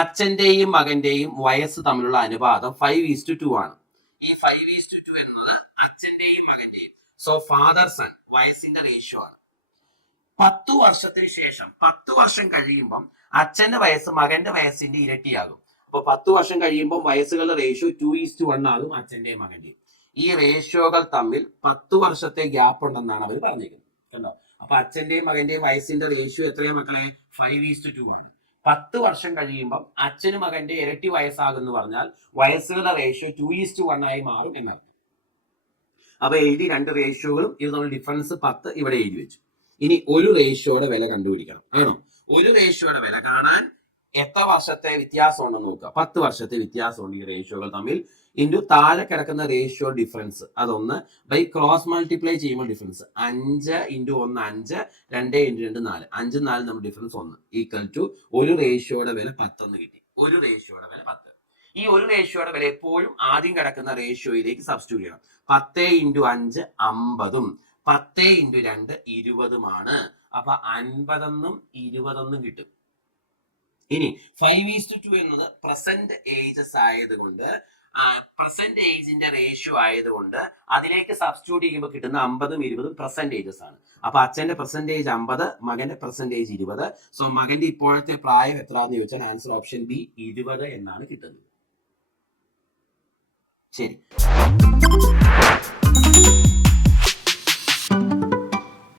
അച്ഛന്റെയും മകന്റെയും വയസ്സ് തമ്മിലുള്ള അനുപാതം 5:2 ആണ്. ഈ 5:2 എന്നത് അച്ഛന്റെയും മകന്റെയും, സോ ഫാദർ സൺ വയസ്സിന്റെ റേഷ്യോ ആണ്. 10 വർഷത്തിന് ശേഷം 10 വർഷം കഴിയുമ്പം അച്ഛന്റെ വയസ്സ് മകന്റെ വയസ്സിന്റെ ഇരട്ടിയാകും. അപ്പൊ 10 വർഷം കഴിയുമ്പോൾ വയസ്സുകളുടെ റേഷ്യോ 2:1 ആകും അച്ഛന്റെയും മകന്റെയും. ഈ റേഷ്യോകൾ തമ്മിൽ 10 വർഷത്തെ ഗ്യാപ്പ് ഉണ്ടെന്നാണ് അവർ പറഞ്ഞിരിക്കുന്നത്. കണ്ടോ? അപ്പൊ അച്ഛന്റെയും മകന്റെയും വയസ്സിന്റെ റേഷ്യോ എത്രയാ മക്കളെ? 5:2 ആണ്. 10 വർഷം കഴിയുമ്പം അച്ഛനും മകന്റെ ഇരട്ടി വയസ്സാകും എന്ന് പറഞ്ഞാൽ വയസ്സുകളുടെ റേഷ്യോ 2:1 ആയി മാറും എന്നർത്ഥം. അപ്പൊ എഴുതി രണ്ട് റേഷ്യോകളും ഇത് തമ്മിൽ ഡിഫറൻസ് 10 ഇവിടെ എഴുതി വെച്ചു. ഇനി ഒരു റേഷ്യോയുടെ വില കണ്ടുപിടിക്കണം. ആണോ? ഒരു റേഷ്യോയുടെ വില കാണാൻ എത്ര വർഷത്തെ വ്യത്യാസം ഉണ്ടെന്ന് നോക്കുക. 10 വർഷത്തെ വ്യത്യാസമുണ്ട് ഈ റേഷ്യോകൾ തമ്മിൽ. ഇൻറ്റു താഴെ കിടക്കുന്ന റേഷ്യോ ഡിഫറൻസ് അതൊന്ന് ബൈ ക്രോസ് മൾട്ടിപ്ലൈ ചെയ്യുമ്പോൾ ഡിഫറൻസ് 5 × 1 5, 2 × 2 4, 5 4 നമ്മൾ ഡിഫറൻസ് 1 ഈക്വൽ ടു ഒരു റേഷ്യോയുടെ വില 10 എന്ന് കിട്ടി. ഒരു റേഷ്യോയുടെ വില 10. ഈ ഒരു റേഷ്യോയുടെ വില എപ്പോഴും ആദ്യം കിടക്കുന്ന റേഷ്യോയിലേക്ക് സബ്സ്റ്റിറ്റ്യൂട്ട് ചെയ്യണം. 10 × 5 50, 10 × 2 20. അപ്പൊ 50 20 കിട്ടും. ഇനി 5:2 എന്നത് പ്രസന്റ് ഏജസ് ആയതുകൊണ്ട്, പ്രസന്റ് ഏജിന്റെ റേഷ്യോ ആയതുകൊണ്ട് അതിലേക്ക് സബ്സ്റ്റിറ്റ്യൂട്ട് ചെയ്യുമ്പോൾ കിട്ടുന്ന 50 20 പ്രസന്റ് ഏജസ് ആണ്. അപ്പൊ അച്ഛന്റെ പ്രസന്റേജ് 50, മകന്റെ പ്രസന്റേജ് 20. സോ മകന്റെ ഇപ്പോഴത്തെ പ്രായം എത്രയാണെന്ന് ചോദിച്ചാൽ ആൻസർ ഓപ്ഷൻ ബി 20 എന്നാണ് കിട്ടുന്നത്. ശരി.